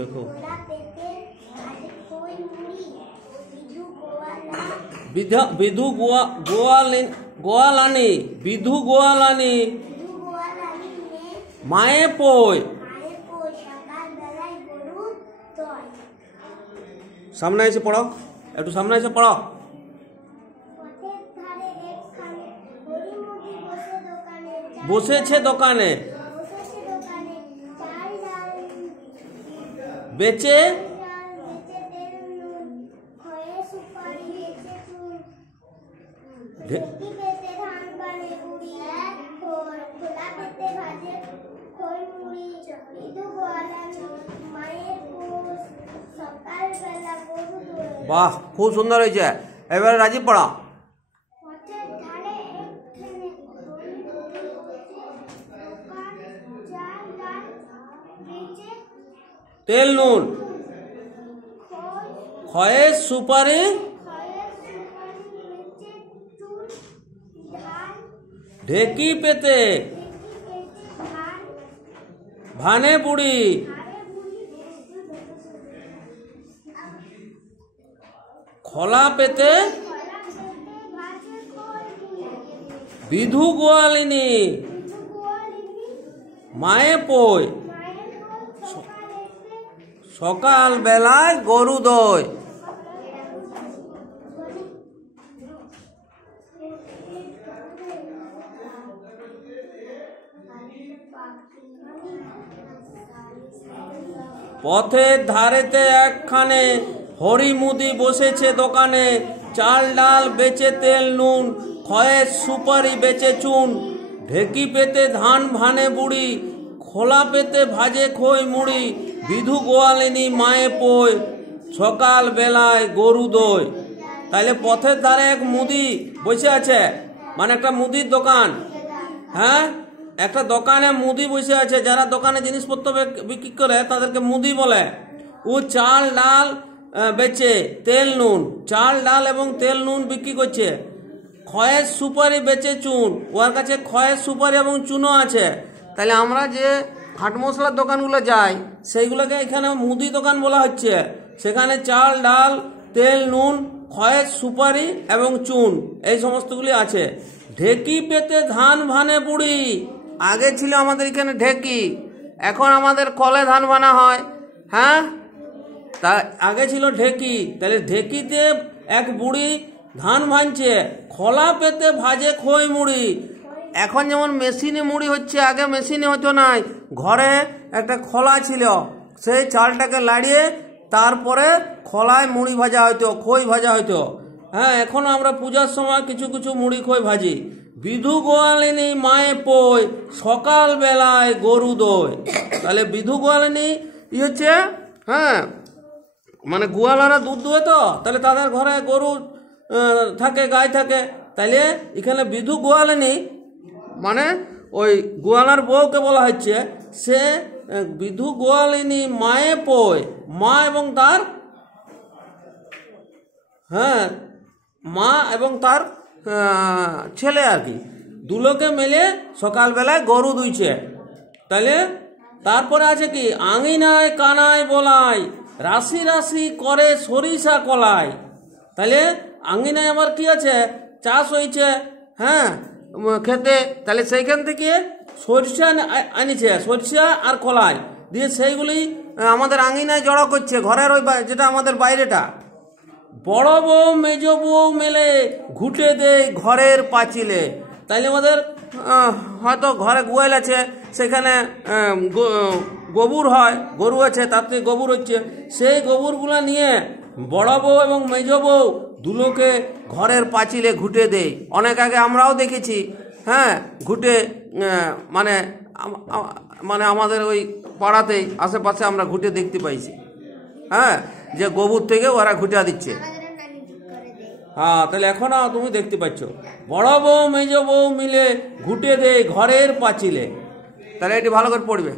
দেখো বিধু গোয়ালানি বিধু গোয়ালানি মায়ে পই সামনে এসে পড়ো, একটু সামনে এসে পড়ো। বসেছে দোকানে বেচে বাহ, খুব সুন্দর হয়েছে। এবারে রাজীব পড়া। তেল নুন খয়ের সুপারি ঢেকি পেতে ভানে বুড়ি খোলা পেতে বিধু গোয়ালিনী মায়ে পই সকাল বেলায় গরু দই। পথের ধারেতে একখানে হরিমুদি বসেছে দোকানে, চাল ডাল বেচে তেল নুন খয়ের সুপারি বেচে চুন, ঢেকি পেতে ধান ভানে বুড়ি খোলা পেতে ভাজে খই মুড়ি, বিধু গোয়ালিনী মায়ে পই সকাল বেলায় গরু দই। তাইলে পথের ধারে এক মুদি বসে আছে, মানে একটা মুদির দোকান। হ্যাঁ, একটা দোকানে মুদি বসে আছে, যারা দোকানে জিনিসপত্র বিক্রি করে তাদেরকে মুদি বলে। ও চাল ডাল বেচে তেল নুন, চাল ডাল এবং তেল নুন বিক্রি করছে। খয়ের সুপারি বেচে চুন, ওর কাছে খয়ের সুপারি এবং চুনও আছে। তাহলে আমরা যে হাট মশলার দোকানগুলো যাই সেইগুলোকে এখানে মুদি দোকান বলা হচ্ছে। সেখানে চাল ডাল তেল নুন খয়ের সুপারি এবং চুন এই সমস্তগুলি আছে। ঢেকি পেতে ধান ভানে বুড়ি, আগে ছিল আমাদের এখানে ঢেকি, এখন আমাদের কলে ধান ভানা হয়। হ্যাঁ, তা আগে ছিল ঢেকি। তাহলে ঢেকিতে এক বুড়ি ধান ভাঙছে, খোলা পেতে ভাজে খই মুড়ি। এখন যেমন মেশিনে মুড়ি হচ্ছে, আগে মেশিনে হতো নাই, ঘরে একটা খোলা ছিল, সেই চালটাকে লাড়িয়ে তারপরে খোলায় মুড়ি ভাজা হইতো, খই ভাজা হইতো। হ্যাঁ, এখনো আমরা পূজার সময় কিছু কিছু মুড়ি খই ভাজি। বিধু গোয়ালিনী মায়ে পই সকাল বেলায় গরু দই। তাহলে বিধু গোয়ালিনী হচ্ছে, হ্যাঁ, মানে গোয়ালারা দুধ দুয়ে তো, তাহলে তাদের ঘরে গরু থাকে, গাই থাকে। তাইলে এখানে বিধু গোয়ালিনী মানে ওই গোয়ালার বউকে বলা হচ্ছে। সে বিধু গোয়ালিনী মায়ে পই, মা এবং তার, হ্যাঁ, মা এবং তার ছেলে আর কি, দুলোকে মিলে সকালবেলায় গরু দুইছে। তাহলে তারপরে আছে কি, আঙিনায় কানায় বলাই রাশি রাশি করে সরিষা কলাই। তাহলে আঙিনায় আবার কি আছে, চাষ হয়েছে, হ্যাঁ, খেতে। তাহলে সেইখান থেকে সরিষা আনিছে, সরিষা আর কলাই দিয়ে সেইগুলি আমাদের আঙিনায় জড়ো করছে, ঘরের ওই যেটা আমাদের বাইরেটা। বড় বউ মেজ বউ মেলে ঘুটে দেয় ঘরের পাঁচিলে। তাইলে আমাদের হয়তো ঘরে গোয়াল আছে, সেখানে গোবর হয়, গরু আছে, তাতে গোবর হচ্ছে। সেই গোবরগুলো নিয়ে বড় বউ এবং মেজ বউ দুলোকে ঘরের পাঁচিলে ঘুটে দেয়। অনেক আগে আমরাও দেখেছি, হ্যাঁ, ঘুটে মানে মানে আমাদের ওই পাড়াতেই আশেপাশে আমরা ঘুটে দেখতে পাইছি। হ্যাঁ, যে গোবর থেকে ওরা ঘুটা দিচ্ছে। হ্যাঁ, তাহলে এখনো তুমি দেখতে পাচ্ছ, বড় বউ মেজ বউ মিলে ঘুটে দেয় ঘরের পাঁচিলে। তাহলে এটি ভালো করে পড়বে।